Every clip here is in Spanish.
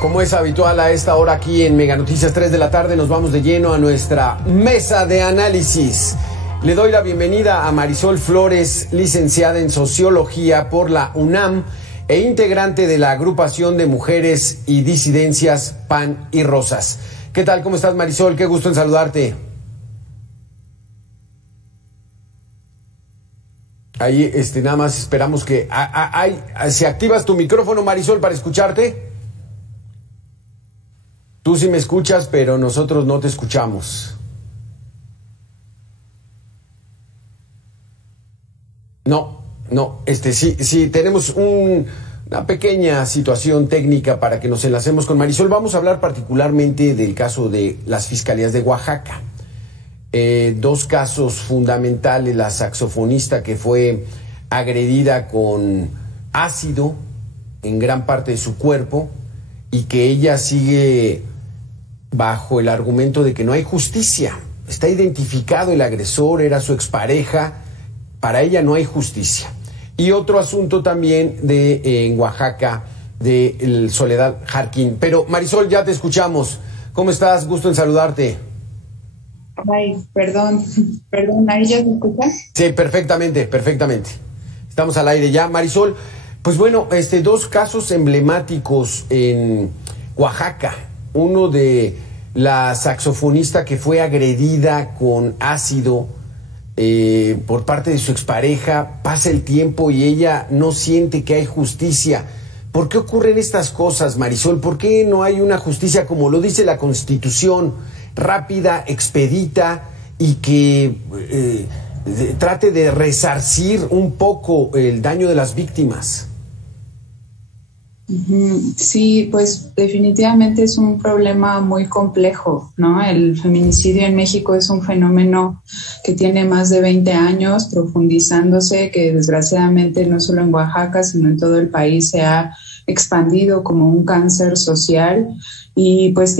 Como es habitual a esta hora aquí en Mega Noticias 3 de la tarde, nos vamos de lleno a nuestra mesa de análisis. Le doy la bienvenida a Marisol Flores, licenciada en Sociología por la UNAM e integrante de la agrupación de mujeres y disidencias Pan y Rosas. ¿Qué tal? ¿Cómo estás, Marisol? Qué gusto en saludarte. Ahí, nada más esperamos que... si activas tu micrófono, Marisol, para escucharte. Tú sí me escuchas, pero nosotros no te escuchamos. No, sí, tenemos una pequeña situación técnica para que nos enlacemos con Marisol. Vamos a hablar particularmente del caso de las fiscalías de Oaxaca. Dos casos fundamentales: la saxofonista que fue agredida con ácido en gran parte de su cuerpo y que ella sigue bajo el argumento de que no hay justicia. Está identificado el agresor, era su expareja, para ella no hay justicia. Y otro asunto también en Oaxaca, de Soledad Jarquín. Pero Marisol, ya te escuchamos. ¿Cómo estás? Gusto en saludarte. Ay, perdón, ¿ahí ya se escucha? Sí, perfectamente. Estamos al aire ya. Marisol, pues bueno, dos casos emblemáticos en Oaxaca. Uno de la saxofonista que fue agredida con ácido por parte de su expareja. Pasa el tiempo y ella no siente que hay justicia. ¿Por qué ocurren estas cosas, Marisol? ¿Por qué no hay una justicia, como lo dice la Constitución, rápida, expedita y que trate de resarcir un poco el daño de las víctimas? Sí, pues definitivamente es un problema muy complejo, ¿no? El feminicidio en México es un fenómeno que tiene más de 20 años profundizándose, que desgraciadamente no solo en Oaxaca, sino en todo el país se ha expandido como un cáncer social y pues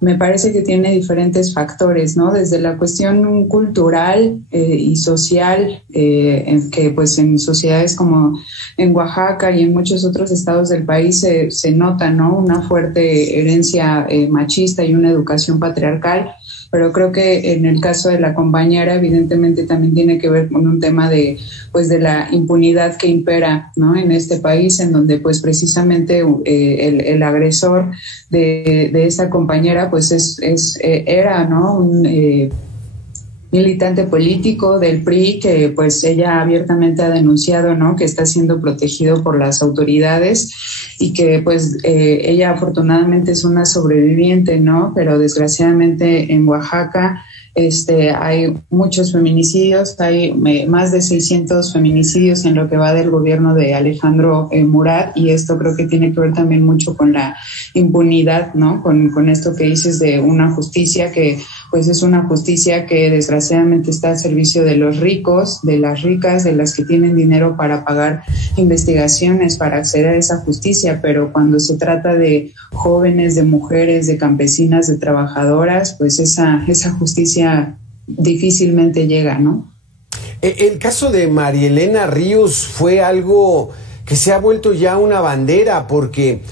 me parece que tiene diferentes factores, ¿no? Desde la cuestión cultural y social, que pues en sociedades como en Oaxaca y en muchos otros estados del país se nota, ¿no? Una fuerte herencia machista y una educación patriarcal. Pero creo que en el caso de la compañera evidentemente también tiene que ver con un tema de la impunidad que impera, ¿no? En este país, en donde pues precisamente el agresor de esa compañera pues era, ¿no? Un militante político del PRI que pues ella abiertamente ha denunciado, ¿no? Que está siendo protegido por las autoridades y que pues ella afortunadamente es una sobreviviente, ¿no? Pero desgraciadamente en Oaxaca hay muchos feminicidios, hay más de 600 feminicidios en lo que va del gobierno de Alejandro Murat, y esto creo que tiene que ver también mucho con la impunidad, ¿no? Con esto que dices de una justicia que pues es una justicia que desgraciadamente está al servicio de los ricos, de las ricas, de las que tienen dinero para pagar investigaciones, para acceder a esa justicia, pero cuando se trata de jóvenes, de mujeres, de campesinas, de trabajadoras, pues esa justicia difícilmente llega, ¿no? El caso de María Elena Ríos fue algo que se ha vuelto ya una bandera, porque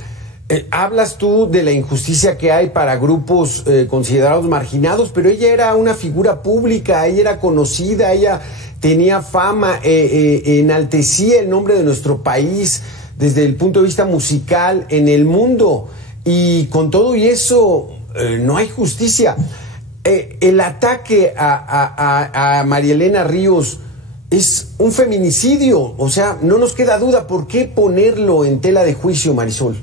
hablas tú de la injusticia que hay para grupos considerados marginados, pero ella era una figura pública, ella era conocida, ella tenía fama, enaltecía el nombre de nuestro país desde el punto de vista musical en el mundo, y con todo y eso no hay justicia. El ataque a María Elena Ríos es un feminicidio, o sea, no nos queda duda. ¿Por qué ponerlo en tela de juicio, Marisol?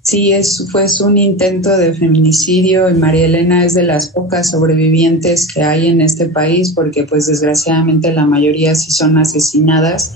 Sí, fue un intento de feminicidio y María Elena es de las pocas sobrevivientes que hay en este país, porque pues desgraciadamente la mayoría sí son asesinadas.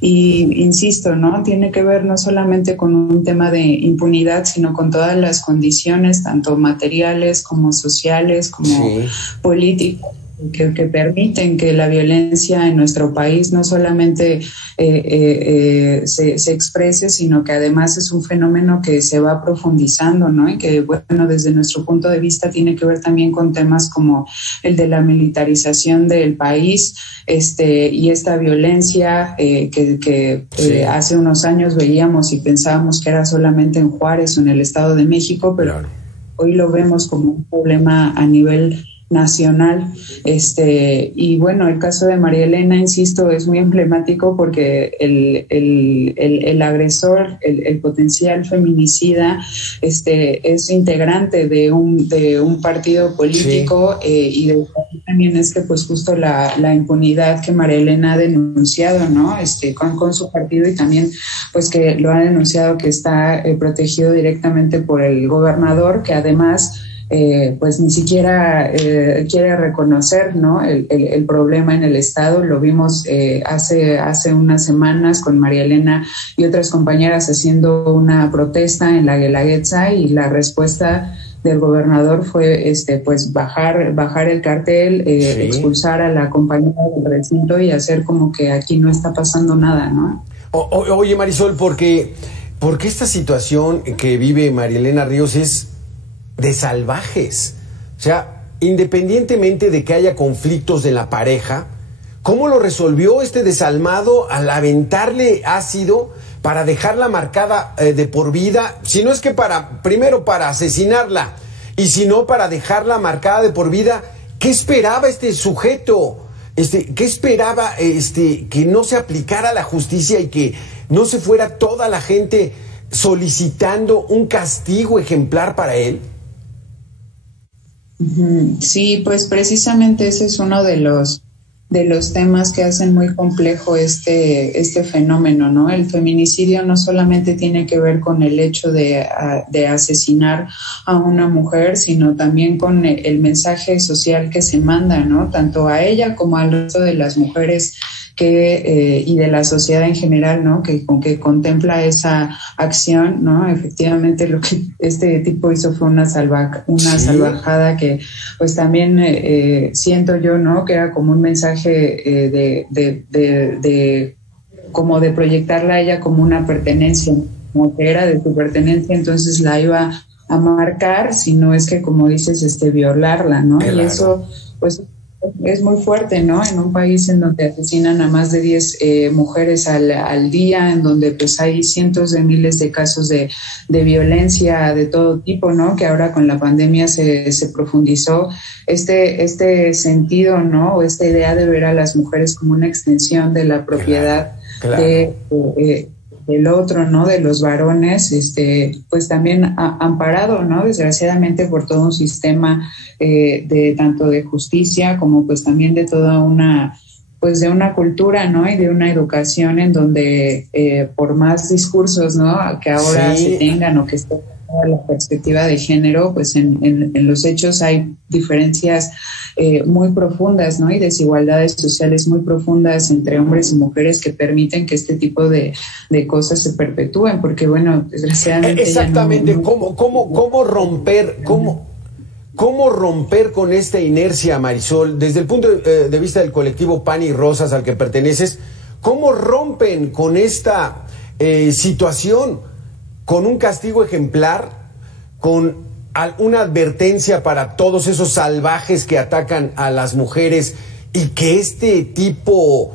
Y insisto, ¿no? Tiene que ver no solamente con un tema de impunidad, sino con todas las condiciones, tanto materiales como sociales, como políticas, que permiten que la violencia en nuestro país no solamente se exprese, sino que además es un fenómeno que se va profundizando, ¿no? Y que, bueno, desde nuestro punto de vista tiene que ver también con temas como el de la militarización del país, y esta violencia que hace unos años veíamos y pensábamos que era solamente en Juárez o en el Estado de México, pero claro, hoy lo vemos como un problema a nivel nacional. Y bueno, el caso de María Elena, insisto, es muy emblemático porque el agresor, el potencial feminicida, es integrante de un partido político, y de también es que pues justo la impunidad que María Elena ha denunciado, ¿no? Con su partido, y también pues que lo ha denunciado que está protegido directamente por el gobernador, que además pues ni siquiera quiere reconocer, ¿no? el problema en el Estado. Lo vimos hace unas semanas con María Elena y otras compañeras haciendo una protesta en la Guelaguetza, y la respuesta del gobernador fue pues bajar el cartel, expulsar a la compañera del recinto y hacer como que aquí no está pasando nada, ¿no? Oye, Marisol, porque esta situación que vive María Elena Ríos es de salvajes. O sea, independientemente de que haya conflictos de la pareja, ¿cómo lo resolvió este desalmado al aventarle ácido para dejarla marcada de por vida? Si no es que primero para asesinarla, y si no para dejarla marcada de por vida. ¿Qué esperaba este sujeto? ¿Qué esperaba que no se aplicara la justicia y que no se fuera toda la gente solicitando un castigo ejemplar para él? Sí, pues precisamente ese es uno de los temas que hacen muy complejo este fenómeno, ¿no? El feminicidio no solamente tiene que ver con el hecho de asesinar a una mujer, sino también con el mensaje social que se manda, ¿no? Tanto a ella como al resto de las mujeres y de la sociedad en general, ¿no? Que contempla esa acción, ¿no? Efectivamente, lo que este tipo hizo fue una salvajada que, pues también siento yo, ¿no? Que era como un mensaje como de proyectarla a ella como una pertenencia, como que era de su pertenencia, entonces la iba a marcar, si no es que, como dices, violarla, ¿no? Claro. Y eso, pues, es muy fuerte, ¿no? En un país en donde asesinan a más de 10 mujeres al día, en donde pues hay cientos de miles de casos de violencia de todo tipo, ¿no? Que ahora con la pandemia se profundizó este sentido, ¿no? O esta idea de ver a las mujeres como una extensión de la propiedad, claro. Del otro, ¿no? De los varones, pues también amparado, ¿no? Desgraciadamente por todo un sistema de tanto de justicia como pues también de toda una, pues de una cultura, ¿no? Y de una educación en donde por más discursos, ¿no? Que ahora se tengan o que esté la perspectiva de género, pues en los hechos hay diferencias muy profundas, ¿no? Y desigualdades sociales muy profundas entre hombres y mujeres que permiten que este tipo de cosas se perpetúen, porque bueno, desgraciadamente exactamente, ¿cómo romper con esta inercia, Marisol? Desde el punto de vista del colectivo Pan y Rosas al que perteneces, ¿cómo rompen con esta situación? Con un castigo ejemplar, con una advertencia para todos esos salvajes que atacan a las mujeres, y que este tipo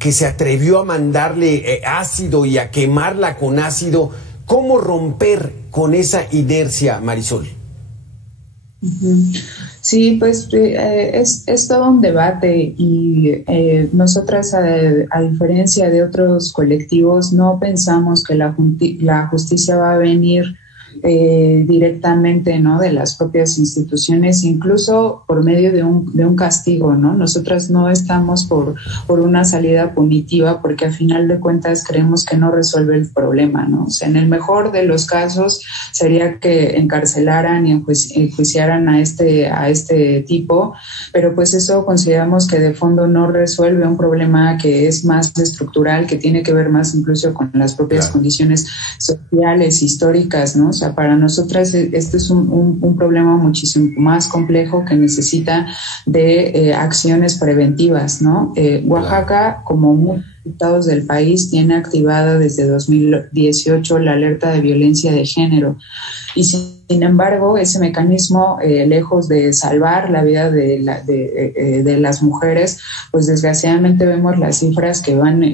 que se atrevió a mandarle ácido y a quemarla con ácido, ¿cómo romper con esa inercia, Marisol? Sí, pues es todo un debate, y nosotras, a diferencia de otros colectivos, no pensamos que la justicia va a venir directamente, ¿no? De las propias instituciones, incluso por medio de un castigo, ¿no? Nosotras no estamos por una salida punitiva, porque al final de cuentas creemos que no resuelve el problema, ¿no? O sea, en el mejor de los casos sería que encarcelaran y enjuiciaran a este tipo, pero pues eso consideramos que de fondo no resuelve un problema que es más estructural, que tiene que ver más incluso con las propias condiciones sociales, históricas, ¿no? sea, para nosotras este es un problema muchísimo más complejo que necesita de acciones preventivas, ¿no? Oaxaca, como muchos estados del país, tiene activada desde 2018 la alerta de violencia de género. Y sin embargo, ese mecanismo, lejos de salvar la vida de las mujeres, pues desgraciadamente vemos las cifras que van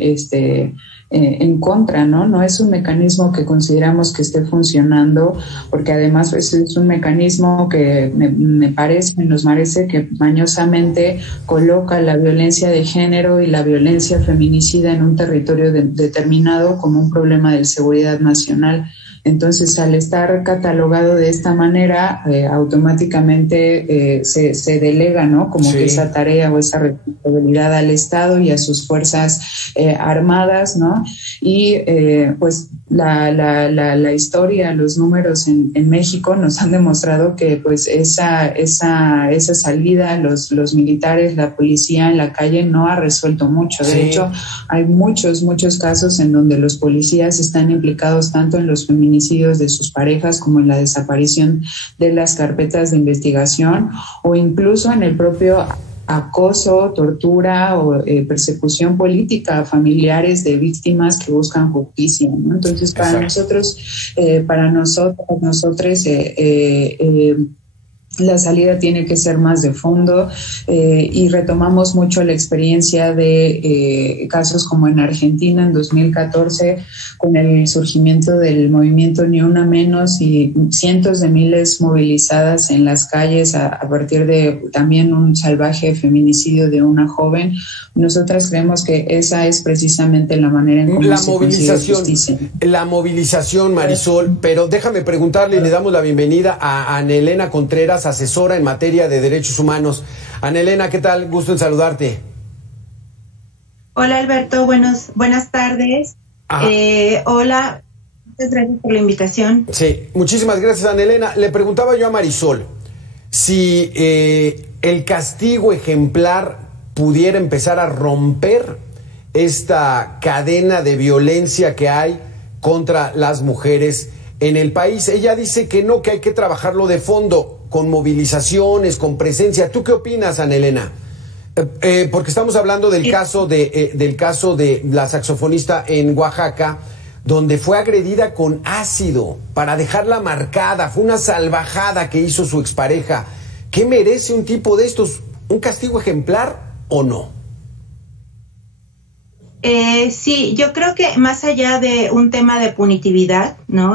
en contra, ¿no? No es un mecanismo que consideramos que esté funcionando, porque además pues, es un mecanismo que nos parece que mañosamente coloca la violencia de género y la violencia feminicida en un territorio determinado como un problema de seguridad nacional. Entonces, al estar catalogado de esta manera, automáticamente se delega, ¿no? Como que esa tarea o esa responsabilidad al Estado y a sus fuerzas armadas, ¿no? Y pues la historia, los números en México nos han demostrado que pues esa salida, los militares, la policía en la calle no ha resuelto mucho. De hecho, hay muchos casos en donde los policías están implicados tanto en los feminicidios de sus parejas como en la desaparición de las carpetas de investigación o incluso en el propio acoso, tortura o persecución política a familiares de víctimas que buscan justicia, ¿no? Entonces, para nosotros, la salida tiene que ser más de fondo y retomamos mucho la experiencia de casos como en Argentina en 2014 con el surgimiento del movimiento Ni Una Menos y cientos de miles movilizadas en las calles a partir de también un salvaje feminicidio de una joven. Nosotras creemos que esa es precisamente la manera en cómo se consigue justicia. La movilización, Marisol, pero déjame preguntarle y le damos la bienvenida a Ana Elena Contreras, asesora en materia de derechos humanos. Ana Elena, ¿qué tal? Gusto en saludarte. Hola, Alberto, buenas tardes. Hola, muchas gracias por la invitación. Sí, muchísimas gracias, Ana Elena. Le preguntaba yo a Marisol si el castigo ejemplar pudiera empezar a romper esta cadena de violencia que hay contra las mujeres en el país. Ella dice que no, que hay que trabajarlo de fondo, con movilizaciones, con presencia. ¿Tú qué opinas, Ana Elena? Porque estamos hablando del caso de la saxofonista en Oaxaca, donde fue agredida con ácido para dejarla marcada. Fue una salvajada que hizo su expareja. ¿Qué merece un tipo de estos? ¿Un castigo ejemplar o no? Sí, yo creo que más allá de un tema de punitividad, ¿no?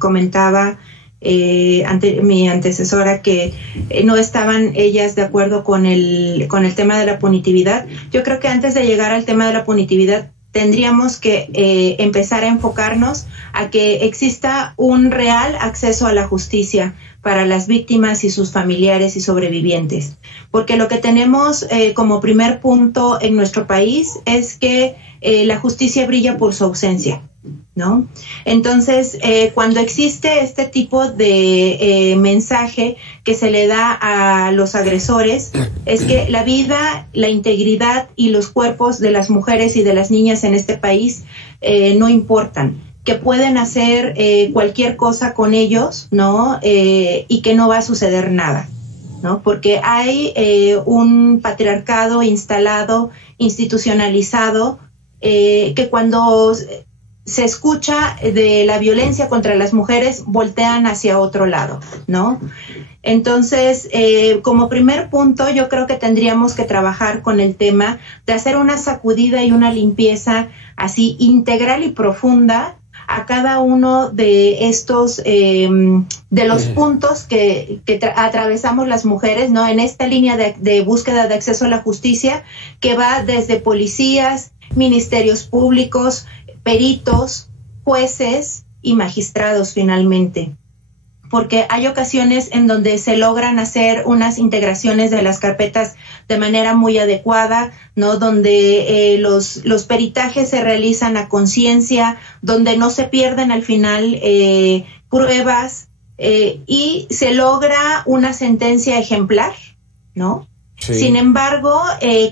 Comentaba mi antecesora que no estaban ellas de acuerdo con el tema de la punitividad. Yo creo que antes de llegar al tema de la punitividad tendríamos que empezar a enfocarnos a que exista un real acceso a la justicia para las víctimas y sus familiares y sobrevivientes. Porque lo que tenemos como primer punto en nuestro país es que la justicia brilla por su ausencia, ¿no? Entonces, cuando existe este tipo de mensaje que se le da a los agresores, es que la vida, la integridad y los cuerpos de las mujeres y de las niñas en este país no importan, que pueden hacer cualquier cosa con ellos, ¿no? Y que no va a suceder nada, ¿no? Porque hay un patriarcado instalado, institucionalizado, que cuando se escucha de la violencia contra las mujeres, voltean hacia otro lado, ¿no? Entonces, como primer punto, yo creo que tendríamos que trabajar con el tema de hacer una sacudida y una limpieza así integral y profunda a cada uno de estos, de los puntos que atravesamos las mujeres, ¿no? En esta línea de búsqueda de acceso a la justicia, que va desde policías, ministerios públicos, peritos, jueces y magistrados finalmente. Porque hay ocasiones en donde se logran hacer unas integraciones de las carpetas de manera muy adecuada, ¿no? Donde los peritajes se realizan a conciencia, donde no se pierden al final pruebas y se logra una sentencia ejemplar, ¿no? Sí. Sin embargo,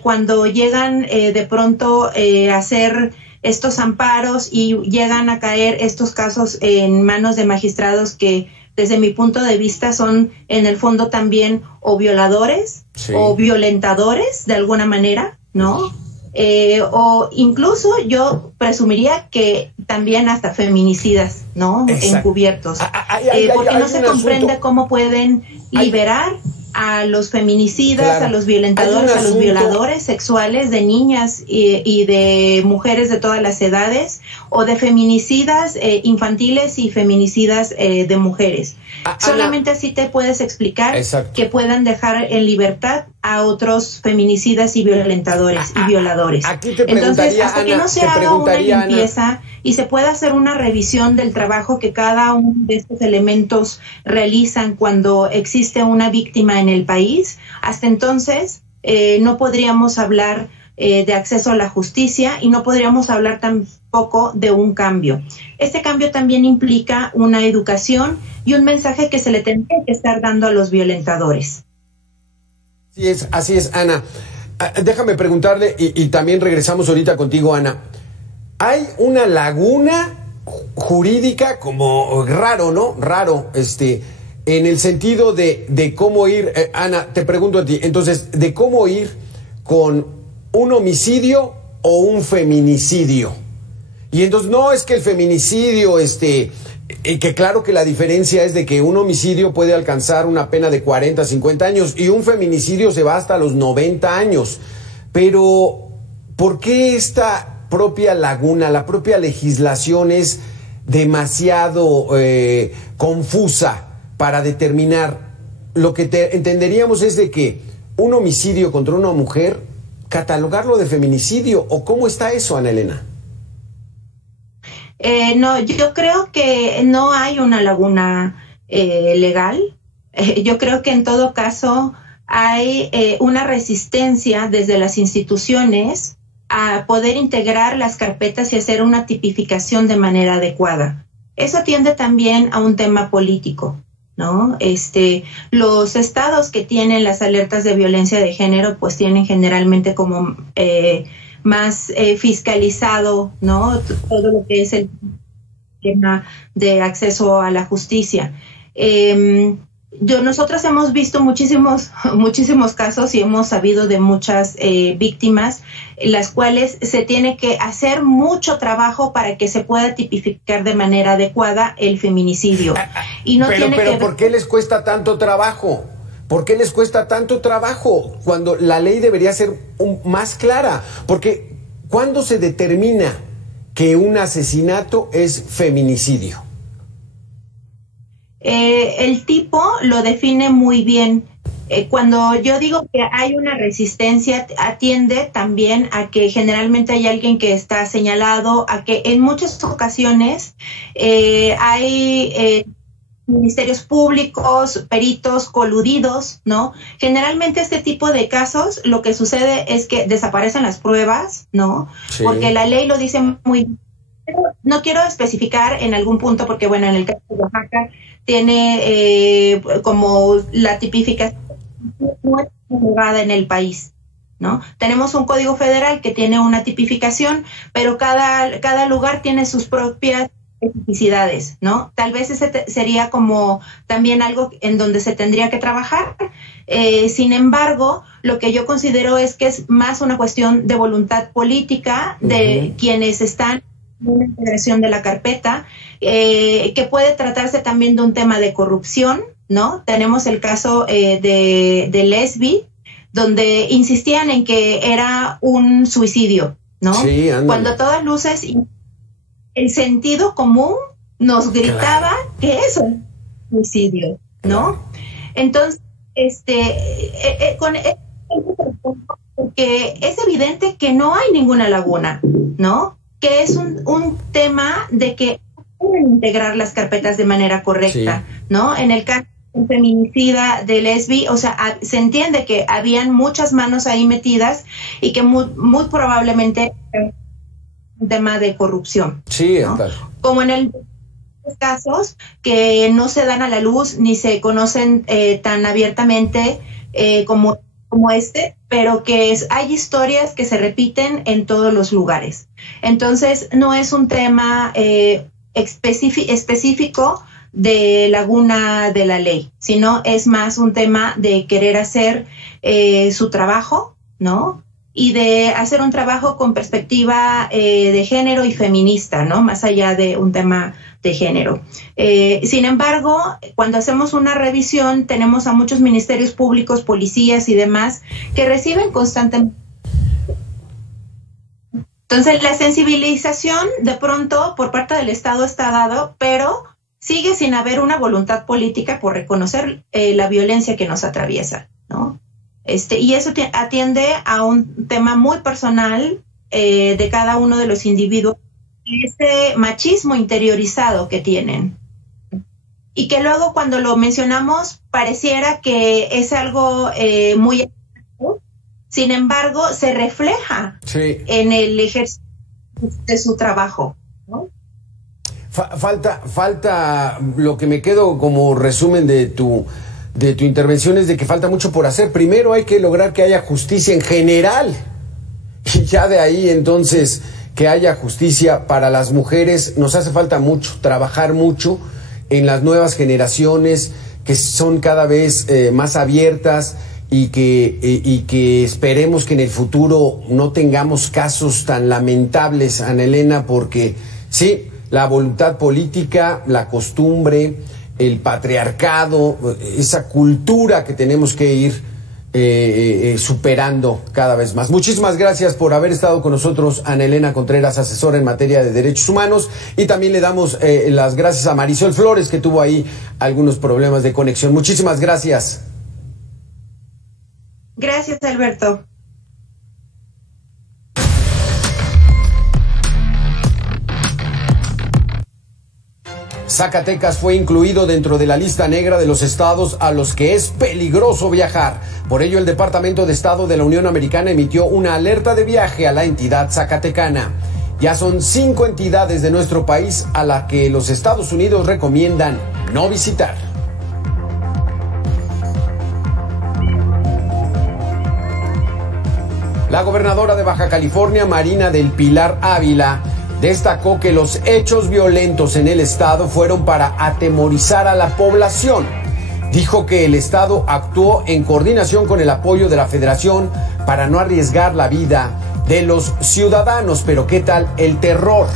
cuando llegan de pronto a ser estos amparos y llegan a caer estos casos en manos de magistrados que desde mi punto de vista son en el fondo también o violadores o violentadores de alguna manera, ¿no? O incluso yo presumiría que también hasta feminicidas, ¿no? Encubiertos. Porque no se comprende cómo pueden liberar a los feminicidas, a los violentadores, a los violadores sexuales de niñas y de mujeres de todas las edades, o de feminicidas infantiles y feminicidas de mujeres. Solamente así te puedes explicar que puedan dejar en libertad a otros feminicidas y violentadores y violadores. Entonces, hasta que no se haga una limpieza y se pueda hacer una revisión del trabajo que cada uno de estos elementos realizan cuando existe una víctima en el país, hasta entonces no podríamos hablar de acceso a la justicia y no podríamos hablar tampoco de un cambio. Este cambio también implica una educación y un mensaje que se le tendría que estar dando a los violentadores. Así es, Ana. Déjame preguntarle, y también regresamos ahorita contigo, Ana. Hay una laguna jurídica como raro, ¿no? Raro, en el sentido de cómo ir, Ana, te pregunto a ti, entonces, de cómo ir con un homicidio o un feminicidio. Y entonces, no es que el feminicidio, que claro que la diferencia es de que un homicidio puede alcanzar una pena de 40, 50 años y un feminicidio se va hasta los 90 años. Pero, ¿por qué esta propia laguna, la propia legislación es demasiado confusa para determinar? Lo que entenderíamos es de que un homicidio contra una mujer, catalogarlo de feminicidio, ¿o cómo está eso, Ana Elena? No, yo creo que no hay una laguna legal. Yo creo que en todo caso hay una resistencia desde las instituciones a poder integrar las carpetas y hacer una tipificación de manera adecuada. Eso atiende también a un tema político, ¿no? Los estados que tienen las alertas de violencia de género, pues tienen generalmente como más fiscalizado, ¿no? Todo lo que es el tema de acceso a la justicia. Nosotros hemos visto muchísimos casos y hemos sabido de muchas víctimas, las cuales se tiene que hacer mucho trabajo para que se pueda tipificar de manera adecuada el feminicidio. Y no pero ¿por qué les cuesta tanto trabajo? ¿Por qué les cuesta tanto trabajo cuando la ley debería ser más clara? Porque ¿cuándo se determina que un asesinato es feminicidio? El tipo lo define muy bien. Cuando yo digo que hay una resistencia, atiende también a que generalmente hay alguien que está señalado, a que en muchas ocasiones hay ministerios públicos, peritos coludidos, ¿no? Generalmente este tipo de casos, lo que sucede es que desaparecen las pruebas, ¿no? Sí. Porque la ley lo dice muy bien. No quiero especificar en algún punto, porque bueno, en el caso de Oaxaca tiene como la tipificación muy jugada en el país, ¿no? Tenemos un código federal que tiene una tipificación, pero cada lugar tiene sus propias especificidades, ¿no? Tal vez ese sería como también algo en donde se tendría que trabajar. Sin embargo, lo que yo considero es que es más una cuestión de voluntad política de quienes están en una integración de la carpeta, que puede tratarse también de un tema de corrupción, ¿no? Tenemos el caso de Lesbi, donde insistían en que era un suicidio, ¿no? Sí, cuando a todas luces el sentido común nos gritaba que eso es suicidio, ¿no? Entonces, porque es evidente que no hay ninguna laguna, ¿no? Que es un tema de que pueden integrar las carpetas de manera correcta, ¿no? En el caso del feminicida de Lesbi, o sea, se entiende que habían muchas manos ahí metidas y que muy probablemente un tema de corrupción. Sí, ¿no? Claro. Como en el casos que no se dan a la luz ni se conocen tan abiertamente como como este, pero que hay historias que se repiten en todos los lugares. Entonces, no es un tema específico de Laguna de la Ley, sino es más un tema de querer hacer su trabajo, ¿no? Y de hacer un trabajo con perspectiva de género y feminista, ¿no? Más allá de un tema de género. Sin embargo, cuando hacemos una revisión, tenemos a muchos ministerios públicos, policías y demás que reciben constantemente. Entonces, la sensibilización de pronto por parte del Estado está dado, pero sigue sin haber una voluntad política por reconocer la violencia que nos atraviesa, ¿no? Y eso atiende a un tema muy personal de cada uno de los individuos, ese machismo interiorizado que tienen. Y que luego cuando lo mencionamos pareciera que es algo muy... Sin embargo, se refleja en el ejercicio de su trabajo, ¿no? Falta lo que me quedo como resumen de tu intervención es de que falta mucho por hacer. Primero hay que lograr que haya justicia en general y ya de ahí entonces que haya justicia para las mujeres. Nos hace falta mucho, trabajar mucho en las nuevas generaciones que son cada vez más abiertas y que esperemos que en el futuro no tengamos casos tan lamentables, Ana Elena, porque sí, la voluntad política, la costumbre, el patriarcado, esa cultura que tenemos que ir superando cada vez más. Muchísimas gracias por haber estado con nosotros, Ana Elena Contreras, asesora en materia de derechos humanos, y también le damos las gracias a Marisol Flores, que tuvo ahí algunos problemas de conexión. Muchísimas gracias. Gracias, Alberto. Zacatecas fue incluido dentro de la lista negra de los estados a los que es peligroso viajar. Por ello, el Departamento de Estado de la Unión Americana emitió una alerta de viaje a la entidad zacatecana. Ya son 5 entidades de nuestro país a las que los Estados Unidos recomiendan no visitar. La gobernadora de Baja California, Marina del Pilar Ávila, destacó que los hechos violentos en el estado fueron para atemorizar a la población. Dijo que el estado actuó en coordinación con el apoyo de la federación para no arriesgar la vida de los ciudadanos. Pero ¿qué tal el terror?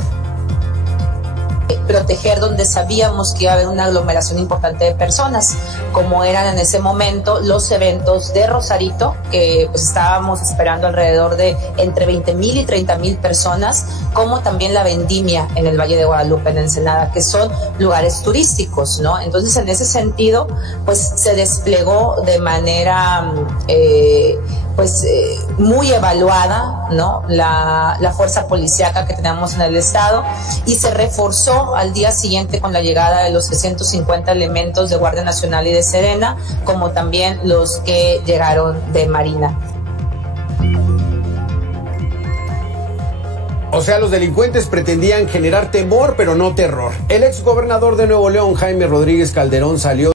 Proteger donde sabíamos que iba a haber una aglomeración importante de personas, como eran en ese momento los eventos de Rosarito, que pues estábamos esperando alrededor de entre 20,000 y 30,000 personas, como también la vendimia en el Valle de Guadalupe, en Ensenada, que son lugares turísticos, ¿no? Entonces, en ese sentido, pues se desplegó de manera muy evaluada, ¿no? La fuerza policíaca que tenemos en el estado, y se reforzó al día siguiente con la llegada de los 350 elementos de Guardia Nacional y de Sedena, como también los que llegaron de Marina. O sea, los delincuentes pretendían generar temor, pero no terror. El exgobernador de Nuevo León, Jaime Rodríguez Calderón, salió